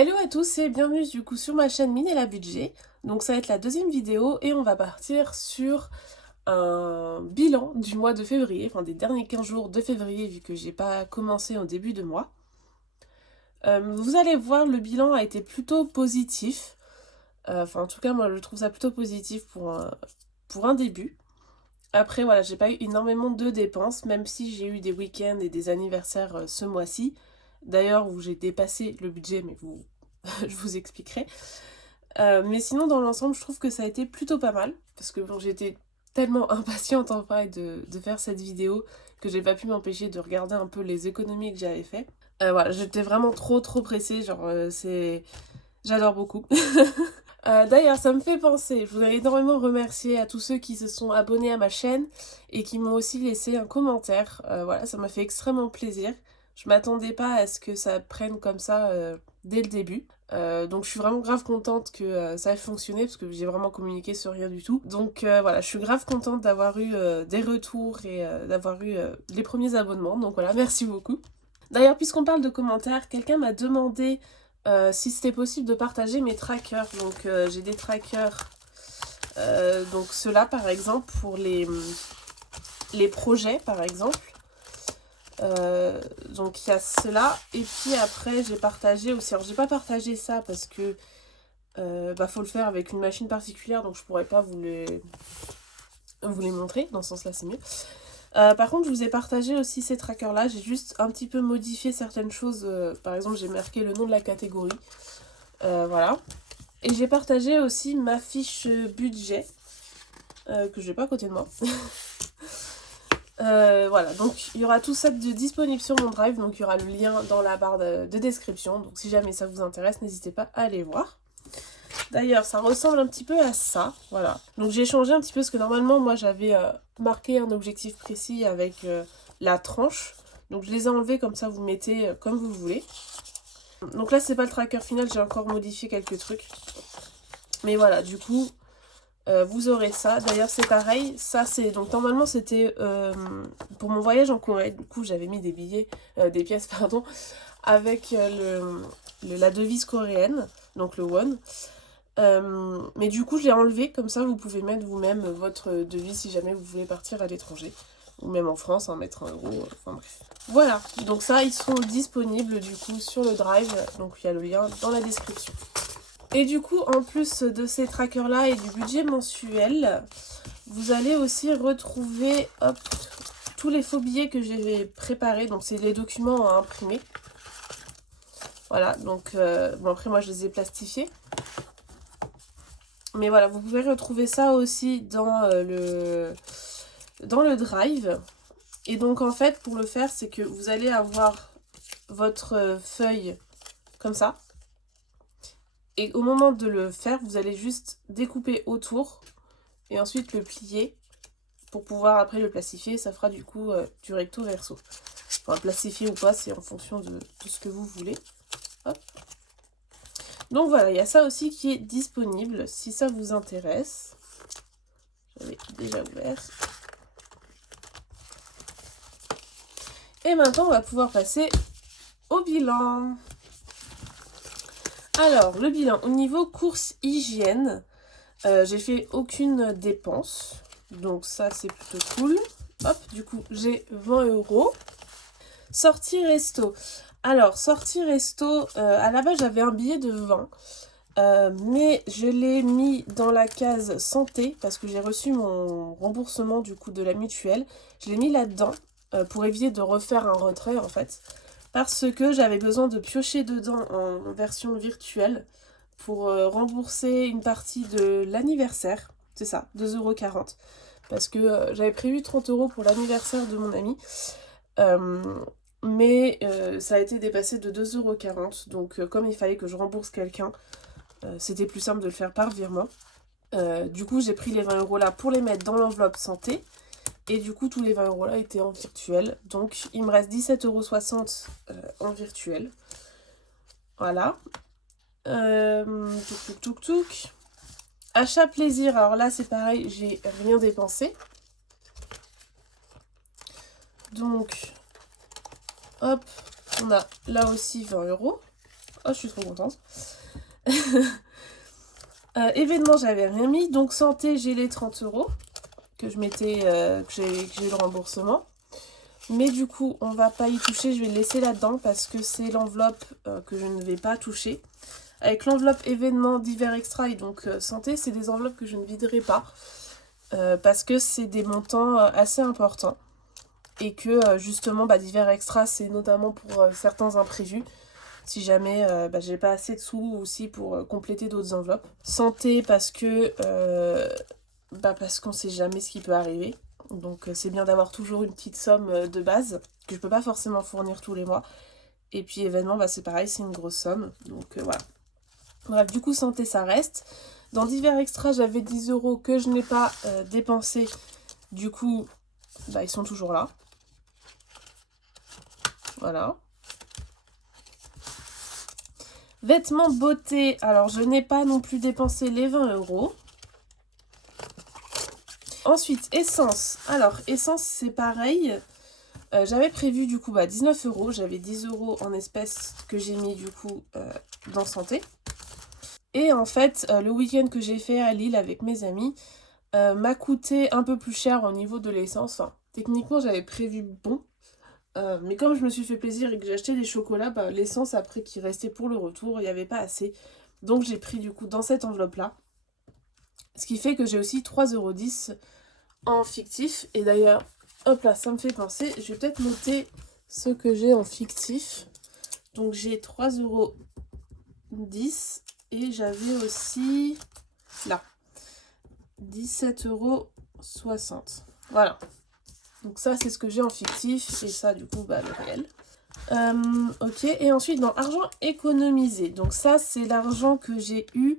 Hello à tous et bienvenue du coup sur ma chaîne Minella Budget. Donc ça va être la deuxième vidéo et on va partir sur un bilan du mois de février, enfin des derniers 15 jours de février vu que j'ai pas commencé en début de mois. Vous allez voir, le bilan a été plutôt positif. Enfin en tout cas moi je trouve ça plutôt positif pour un début. Après voilà, j'ai pas eu énormément de dépenses, même si j'ai eu des week-ends et des anniversaires ce mois-ci. D'ailleurs où j'ai dépassé le budget, mais je vous expliquerai. Mais sinon, dans l'ensemble, je trouve que ça a été plutôt pas mal. Parce que bon, j'étais tellement impatiente en vrai de faire cette vidéo que j'ai pas pu m'empêcher de regarder un peu les économies que j'avais fait. Voilà, j'étais vraiment trop pressée. Genre, c'est. J'adore beaucoup. D'ailleurs, ça me fait penser, je voudrais énormément remercier à tous ceux qui se sont abonnés à ma chaîne et qui m'ont aussi laissé un commentaire. Voilà, ça m'a fait extrêmement plaisir. Je m'attendais pas à ce que ça prenne comme ça dès le début. Donc je suis vraiment grave contente que ça ait fonctionné parce que j'ai vraiment communiqué sur rien du tout. Donc voilà, je suis grave contente d'avoir eu des retours et d'avoir eu les premiers abonnements. Donc voilà, merci beaucoup. D'ailleurs, puisqu'on parle de commentaires, quelqu'un m'a demandé si c'était possible de partager mes trackers. Donc j'ai des trackers, donc ceux-là par exemple pour les projets par exemple. Donc il y a cela et puis après j'ai partagé aussi, alors j'ai pas partagé ça parce que faut le faire avec une machine particulière donc je pourrais pas vous les montrer, dans ce sens là c'est mieux. Par contre je vous ai partagé aussi ces trackers là, j'ai juste un petit peu modifié certaines choses, par exemple j'ai marqué le nom de la catégorie, voilà. Et j'ai partagé aussi ma fiche budget, que j'ai pas à côté de moi. Voilà, donc il y aura tout ça disponible sur mon drive, donc il y aura le lien dans la barre de description, donc si jamais ça vous intéresse, n'hésitez pas à aller voir. D'ailleurs, ça ressemble un petit peu à ça, voilà. Donc j'ai changé un petit peu, parce que normalement, moi j'avais marqué un objectif précis avec la tranche, donc je les ai enlevés, comme ça vous mettez comme vous voulez. Donc là, c'est pas le tracker final, j'ai encore modifié quelques trucs. Mais voilà, du coup, vous aurez ça. D'ailleurs, c'est pareil. Ça, c'est. Donc, normalement, c'était pour mon voyage en Corée. Du coup, j'avais mis des billets, des pièces, pardon, avec la devise coréenne, donc le won. Mais du coup, je l'ai enlevé. Comme ça, vous pouvez mettre vous-même votre devise si jamais vous voulez partir à l'étranger. Ou même en France, mettre 1 euro. Enfin bref. Voilà. Donc, ça, ils sont disponibles du coup sur le drive. Donc, il y a le lien dans la description. Et du coup, en plus de ces trackers-là et du budget mensuel, vous allez aussi retrouver tous les faux billets que j'ai préparés. Donc, c'est les documents à imprimer. Voilà, donc, bon, après, moi, je les ai plastifiés. Mais voilà, vous pouvez retrouver ça aussi dans le drive. Et donc, en fait, pour le faire, c'est que vous allez avoir votre feuille comme ça. Et au moment de le faire, vous allez juste découper autour et ensuite le plier pour pouvoir après le plastifier. Ça fera du coup du recto verso. Enfin, plastifier ou pas, c'est en fonction de ce que vous voulez. Hop. Donc voilà, il y a ça aussi qui est disponible si ça vous intéresse. J'avais déjà ouvert. Et maintenant, on va pouvoir passer au bilan. Alors, le bilan, au niveau course hygiène, j'ai fait aucune dépense. Donc ça, c'est plutôt cool. Hop, du coup, j'ai 20 €. Sortie resto. Alors, sortie resto, à la base, j'avais un billet de 20. Mais je l'ai mis dans la case santé parce que j'ai reçu mon remboursement du coup de la mutuelle. Je l'ai mis là-dedans pour éviter de refaire un retrait en fait. Parce que j'avais besoin de piocher dedans en version virtuelle pour rembourser une partie de l'anniversaire. C'est ça, 2,40 €. Parce que j'avais prévu 30 € pour l'anniversaire de mon ami. Mais ça a été dépassé de 2,40 €. Donc comme il fallait que je rembourse quelqu'un, c'était plus simple de le faire par virement. Du coup, j'ai pris les 20 € là pour les mettre dans l'enveloppe santé. Et du coup, tous les 20 € là étaient en virtuel. Donc, il me reste 17,60 € en virtuel. Voilà. Touk. Achat plaisir. Alors là, c'est pareil, j'ai rien dépensé. Donc, hop, on a là aussi 20 €. Oh, je suis trop contente. Événement, j'avais rien mis. Donc santé, j'ai les 30 € que je m'étais, que j'ai le remboursement. Mais du coup, on va pas y toucher. Je vais le laisser là-dedans parce que c'est l'enveloppe que je ne vais pas toucher. Avec l'enveloppe événement divers extra et donc santé, c'est des enveloppes que je ne viderai pas. Parce que c'est des montants assez importants. Et que justement, divers extra, c'est notamment pour certains imprévus. Si jamais j'ai pas assez de sous aussi pour compléter d'autres enveloppes. Santé parce que parce qu'on sait jamais ce qui peut arriver. Donc c'est bien d'avoir toujours une petite somme de base que je peux pas forcément fournir tous les mois. Et puis événement, c'est pareil, c'est une grosse somme. Donc voilà. Bref, du coup santé ça reste. Dans divers extras, j'avais 10 € que je n'ai pas dépensé. Du coup, ils sont toujours là. Voilà. Vêtements beauté, alors je n'ai pas non plus dépensé les 20 €. Ensuite, essence. Alors, essence, c'est pareil. J'avais prévu du coup 19 €. J'avais 10 € en espèces que j'ai mis du coup dans santé. Et en fait, le week-end que j'ai fait à Lille avec mes amis m'a coûté un peu plus cher au niveau de l'essence. Enfin, techniquement, j'avais prévu bon. Mais comme je me suis fait plaisir et que j'ai acheté des chocolats, l'essence après qui restait pour le retour, il n'y avait pas assez. Donc j'ai pris du coup dans cette enveloppe-là. Ce qui fait que j'ai aussi 3,10 € en fictif. Et d'ailleurs, hop là, ça me fait penser, je vais peut-être noter ce que j'ai en fictif. Donc j'ai 3,10 € et j'avais aussi là 17,60 €. Voilà. Donc ça, c'est ce que j'ai en fictif. Et ça, du coup, le réel. Ok. Et ensuite, dans argent économisé. Donc ça, c'est l'argent que j'ai eu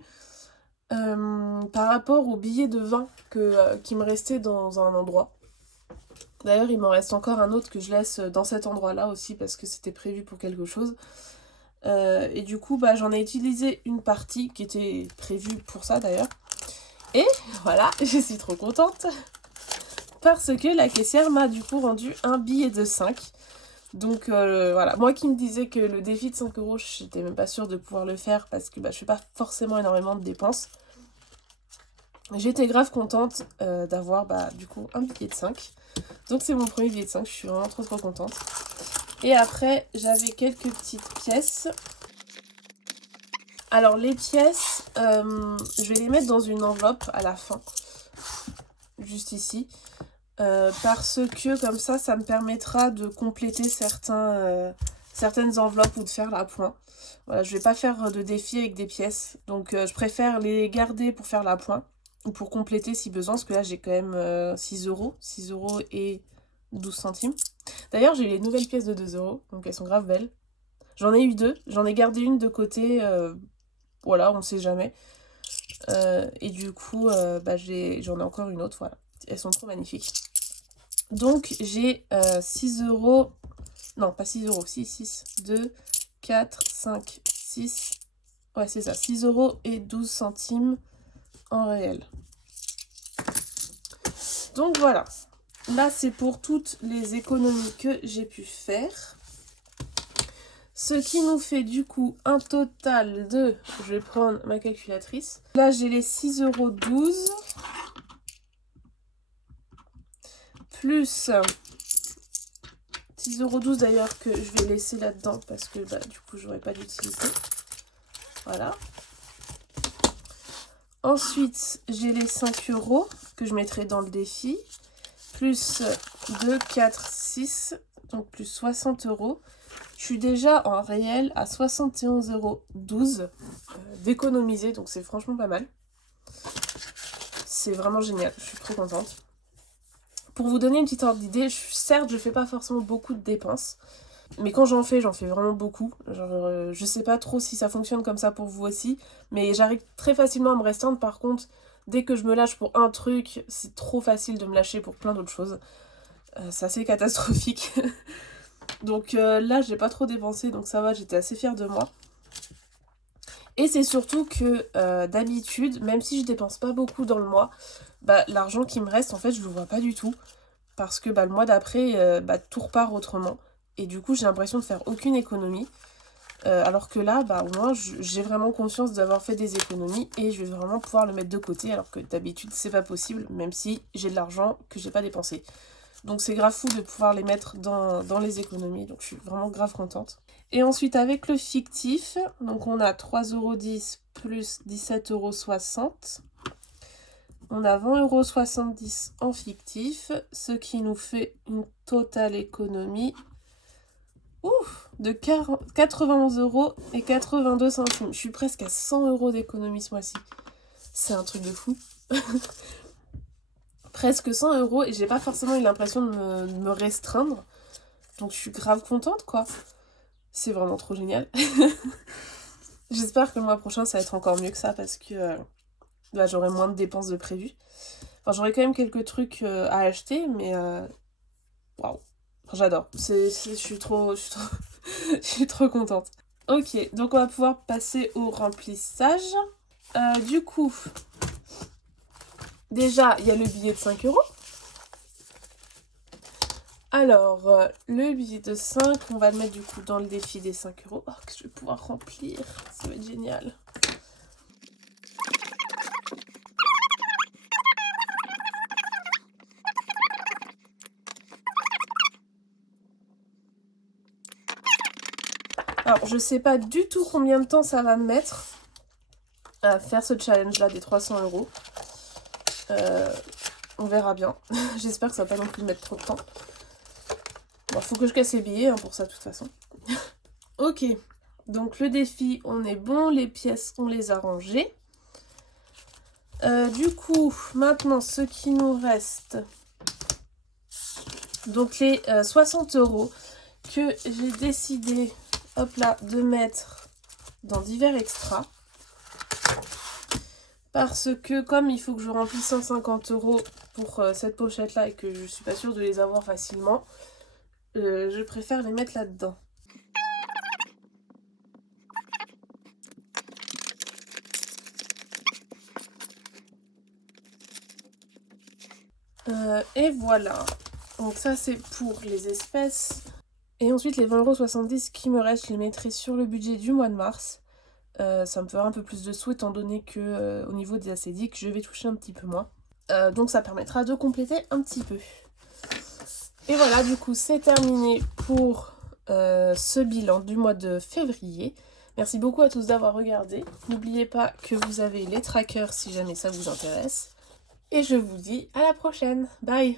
par rapport au billet de vin qui me restait dans un endroit. D'ailleurs, il m'en reste encore un autre que je laisse dans cet endroit-là aussi parce que c'était prévu pour quelque chose. Et du coup, j'en ai utilisé une partie qui était prévue pour ça d'ailleurs. Et voilà, je suis trop contente. Parce que la caissière m'a du coup rendu un billet de 5. Donc voilà, moi qui me disais que le défi de 5 €, j'étais même pas sûre de pouvoir le faire parce que je fais pas forcément énormément de dépenses. J'étais grave contente d'avoir du coup un billet de 5. Donc c'est mon premier billet de 5, je suis vraiment trop contente. Et après, j'avais quelques petites pièces. Alors les pièces, je vais les mettre dans une enveloppe à la fin. Juste ici. Parce que comme ça me permettra de compléter certaines enveloppes ou de faire l'appoint. Voilà, je vais pas faire de défi avec des pièces. Donc je préfère les garder pour faire l'appoint. Ou pour compléter si besoin, parce que là j'ai quand même 6 €. 6 € et 12 centimes. D'ailleurs j'ai eu les nouvelles pièces de 2 €, donc elles sont grave belles. J'en ai eu 2, j'en ai gardé une de côté, voilà, on sait jamais. Et du coup, j'en ai encore une autre, voilà. Elles sont trop magnifiques. Donc j'ai 6 €, non pas 6 €, 6, 2, 4, 5, 6, ouais c'est ça, 6 € et 12 centimes en réel. Donc voilà, là c'est pour toutes les économies que j'ai pu faire. Ce qui nous fait du coup un total de, je vais prendre ma calculatrice. Là j'ai les 6,12 € plus 6,12 € d'ailleurs que je vais laisser là-dedans parce que du coup j'aurai pas d'utilité. Voilà. Ensuite j'ai les 5 € que je mettrai dans le défi. Plus 2, 4, 6, donc plus 60 €. Je suis déjà en réel à 71,12 € d'économiser, donc c'est franchement pas mal. C'est vraiment génial, je suis trop contente. Pour vous donner une petite ordre d'idée, certes je fais pas forcément beaucoup de dépenses, mais quand j'en fais vraiment beaucoup. Genre, je sais pas trop si ça fonctionne comme ça pour vous aussi, mais j'arrive très facilement à me restreindre. Par contre, dès que je me lâche pour un truc, c'est trop facile de me lâcher pour plein d'autres choses. C'est assez catastrophique. Donc là, j'ai pas trop dépensé, donc ça va, j'étais assez fière de moi. Et c'est surtout que d'habitude, même si je dépense pas beaucoup dans le mois, l'argent qui me reste, en fait, je le vois pas du tout. Parce que le mois d'après, tout repart autrement. Et du coup, j'ai l'impression de faire aucune économie. Alors que là, bah, au moins, j'ai vraiment conscience d'avoir fait des économies et je vais vraiment pouvoir le mettre de côté, alors que d'habitude, c'est pas possible, même si j'ai de l'argent que j'ai pas dépensé. Donc c'est grave fou de pouvoir les mettre dans les économies, donc je suis vraiment grave contente. Et ensuite, avec le fictif, donc on a 3,10 € plus 17,60 €. On a 20,70 € en fictif, ce qui nous fait une totale économie de 91,82 €. Je suis presque à 100 € d'économie ce mois-ci. C'est un truc de fou. Presque 100 € et j'ai pas forcément eu l'impression de me restreindre. Donc je suis grave contente, quoi. C'est vraiment trop génial. J'espère que le mois prochain, ça va être encore mieux que ça parce que bah, j'aurai moins de dépenses de prévues. Enfin, j'aurai quand même quelques trucs à acheter, mais waouh, enfin, j'adore. Je suis trop, je suis trop contente. Ok, donc on va pouvoir passer au remplissage. Du coup, déjà, il y a le billet de 5 €. Alors, le billet de 5, on va le mettre du coup dans le défi des 5 €. Oh, que je vais pouvoir remplir, ça va être génial. Alors, je sais pas du tout combien de temps ça va me mettre à faire ce challenge-là des 300 €. On verra bien. J'espère que ça va pas non plus mettre trop de temps. Bon, faut que je casse les billets hein, pour ça, de toute façon. Ok, donc le défi, on est bon. Les pièces, on les a rangées. Du coup, maintenant, ce qui nous reste... Donc les 60 € que j'ai décidé, hop là, de mettre dans divers extras. Parce que comme il faut que je remplisse 150 € pour cette pochette là et que je suis pas sûre de les avoir facilement, je préfère les mettre là-dedans. Et voilà. Donc ça c'est pour les espèces. Et ensuite les 20,70 € qui me restent, je les mettrai sur le budget du mois de mars. Ça me fera un peu plus de sous étant donné que au niveau des acédiques, je vais toucher un petit peu moins. Donc ça permettra de compléter un petit peu. Et voilà, du coup c'est terminé pour ce bilan du mois de février. Merci beaucoup à tous d'avoir regardé. N'oubliez pas que vous avez les trackers si jamais ça vous intéresse. Et je vous dis à la prochaine. Bye!